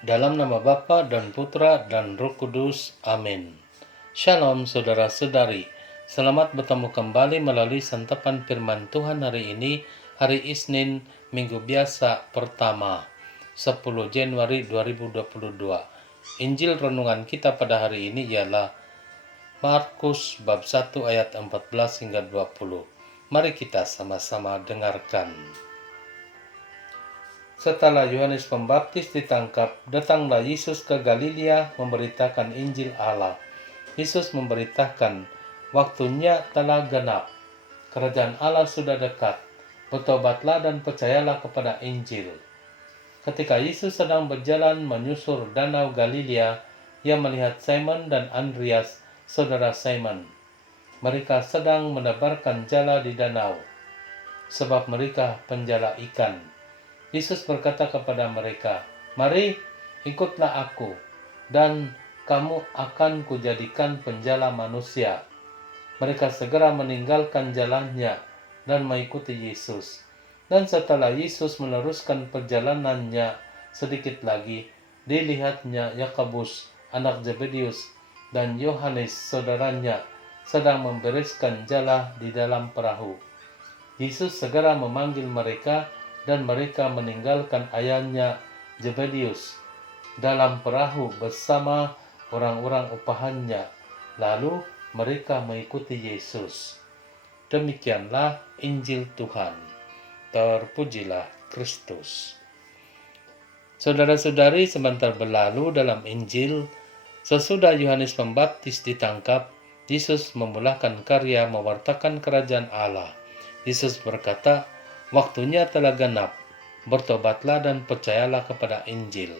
Dalam nama Bapa dan Putra dan Roh Kudus. Amin. Shalom saudara-saudari. Selamat bertemu kembali melalui santapan firman Tuhan hari ini, hari Isnin, Minggu Biasa pertama, 10 Januari 2022. Injil renungan kita pada hari ini ialah Markus bab 1 ayat 14 hingga 20. Mari kita sama-sama dengarkan. Setelah Yohanes Pembaptis ditangkap, datanglah Yesus ke Galilea memberitakan Injil Allah. Yesus memberitakan, waktunya telah genap. Kerajaan Allah sudah dekat. Bertobatlah dan percayalah kepada Injil. Ketika Yesus sedang berjalan menyusur danau Galilea, ia melihat Simon dan Andreas, saudara Simon. Mereka sedang menebarkan jala di danau, sebab mereka penjala ikan. Yesus berkata kepada mereka, "Mari, ikutlah aku, dan kamu akan kujadikan penjala manusia." Mereka segera meninggalkan jalannya dan mengikuti Yesus. Dan setelah Yesus meneruskan perjalanannya sedikit lagi, dilihatnya Yakobus, anak Zebedius, dan Yohanes, saudaranya, sedang membereskan jala di dalam perahu. Yesus segera memanggil mereka, dan mereka meninggalkan ayahnya Zebedius dalam perahu bersama orang-orang upahannya. Lalu mereka mengikuti Yesus. Demikianlah Injil Tuhan. Terpujilah Kristus. Saudara-saudari, sebentar berlalu dalam Injil, sesudah Yohanes Pembaptis ditangkap, Yesus memulakan karya mewartakan kerajaan Allah. Yesus berkata, waktunya telah genap, bertobatlah dan percayalah kepada Injil.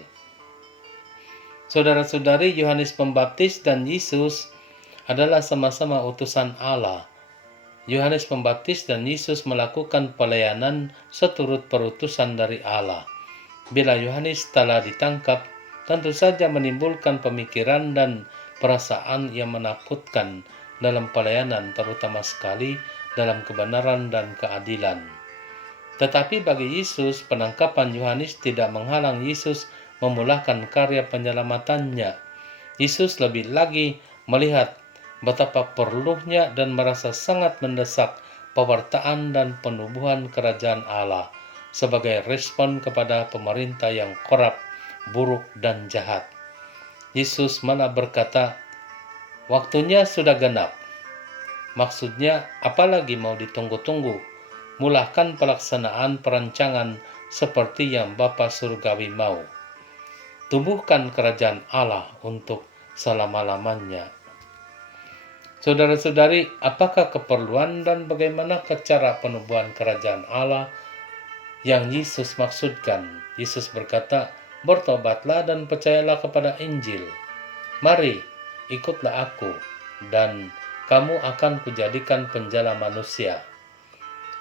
Saudara-saudari, Yohanes Pembaptis dan Yesus adalah sama-sama utusan Allah. Yohanes Pembaptis dan Yesus melakukan pelayanan seturut perutusan dari Allah. Bila Yohanes telah ditangkap, tentu saja menimbulkan pemikiran dan perasaan yang menakutkan dalam pelayanan, terutama sekali dalam kebenaran dan keadilan. Tetapi bagi Yesus, penangkapan Yohanes tidak menghalang Yesus memulakan karya penyelamatannya. Yesus lebih lagi melihat betapa perlunya dan merasa sangat mendesak pewartaan dan penubuhan kerajaan Allah sebagai respon kepada pemerintah yang korup, buruk, dan jahat. Yesus malah berkata, waktunya sudah genap. Maksudnya, apalagi mau ditunggu-tunggu? Mulakan pelaksanaan perancangan seperti yang Bapa Surgawi mau. Tumbuhkan kerajaan Allah untuk selama-lamanya. Saudara-saudari, apakah keperluan dan bagaimana cara penubuhan kerajaan Allah yang Yesus maksudkan? Yesus berkata, bertobatlah dan percayalah kepada Injil. Mari, ikutlah aku, dan kamu akan kujadikan penjala manusia.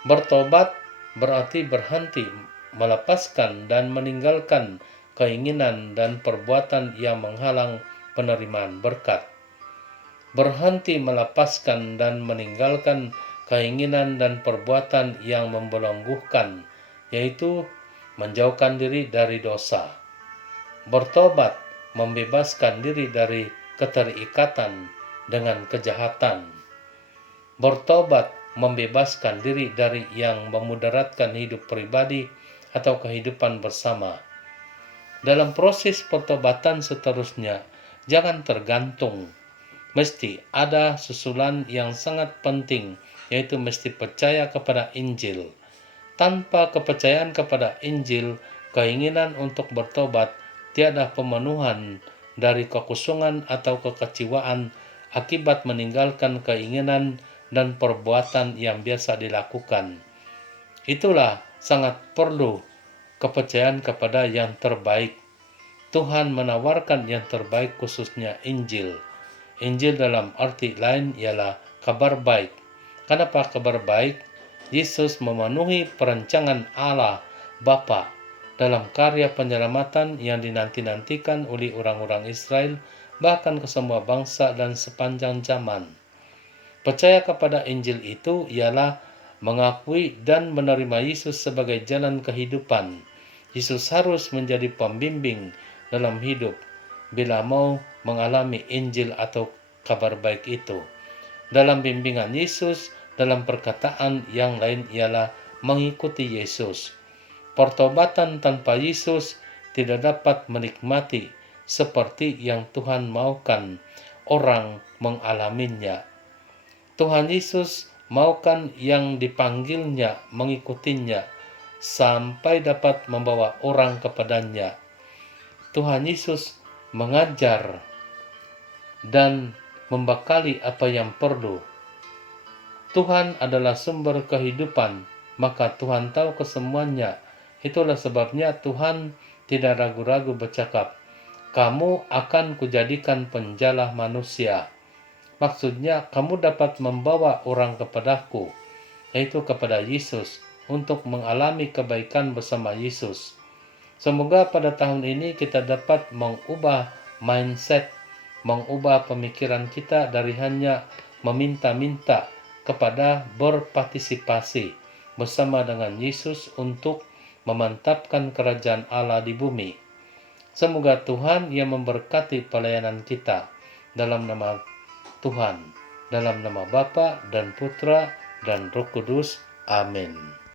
Bertobat berarti berhenti, melepaskan dan meninggalkan keinginan dan perbuatan yang menghalang penerimaan berkat. Berhenti melepaskan dan meninggalkan keinginan dan perbuatan yang membelenggukan, yaitu menjauhkan diri dari dosa. Bertobat membebaskan diri dari keterikatan dengan kejahatan. Bertobat membebaskan diri dari yang memudaratkan hidup pribadi atau kehidupan bersama. Dalam proses pertobatan seterusnya, jangan tergantung. Mesti ada susulan yang sangat penting, yaitu mesti percaya kepada Injil. Tanpa kepercayaan kepada Injil, keinginan untuk bertobat tiada pemenuhan dari kekusungan atau kekecewaan akibat meninggalkan keinginan dan perbuatan yang biasa dilakukan. Itulah sangat perlu kepercayaan kepada yang terbaik. Tuhan menawarkan yang terbaik, khususnya Injil. Injil dalam arti lain ialah kabar baik. Kenapa kabar baik? Yesus memenuhi perancangan Allah Bapa dalam karya penyelamatan yang dinanti-nantikan oleh orang-orang Israel, bahkan ke semua bangsa dan sepanjang zaman. Percaya kepada Injil itu ialah mengakui dan menerima Yesus sebagai jalan kehidupan. Yesus harus menjadi pembimbing dalam hidup bila mau mengalami Injil atau kabar baik itu. Dalam bimbingan Yesus, dalam perkataan yang lain ialah mengikuti Yesus. Pertobatan tanpa Yesus tidak dapat menikmati seperti yang Tuhan maukan orang mengalaminya. Tuhan Yesus maukan yang dipanggilnya mengikutinya sampai dapat membawa orang kepadanya. Tuhan Yesus mengajar dan membekali apa yang perlu. Tuhan adalah sumber kehidupan, maka Tuhan tahu kesemuanya. Itulah sebabnya Tuhan tidak ragu-ragu bercakap, "Kamu akan kujadikan penjala manusia." Maksudnya, kamu dapat membawa orang kepadaku, yaitu kepada Yesus, untuk mengalami kebaikan bersama Yesus. Semoga pada tahun ini kita dapat mengubah mindset, mengubah pemikiran kita dari hanya meminta-minta kepada berpartisipasi bersama dengan Yesus untuk memantapkan kerajaan Allah di bumi. Semoga Tuhan yang memberkati pelayanan kita dalam nama Tuhan, dalam nama Bapa dan Putra dan Roh Kudus. Amin.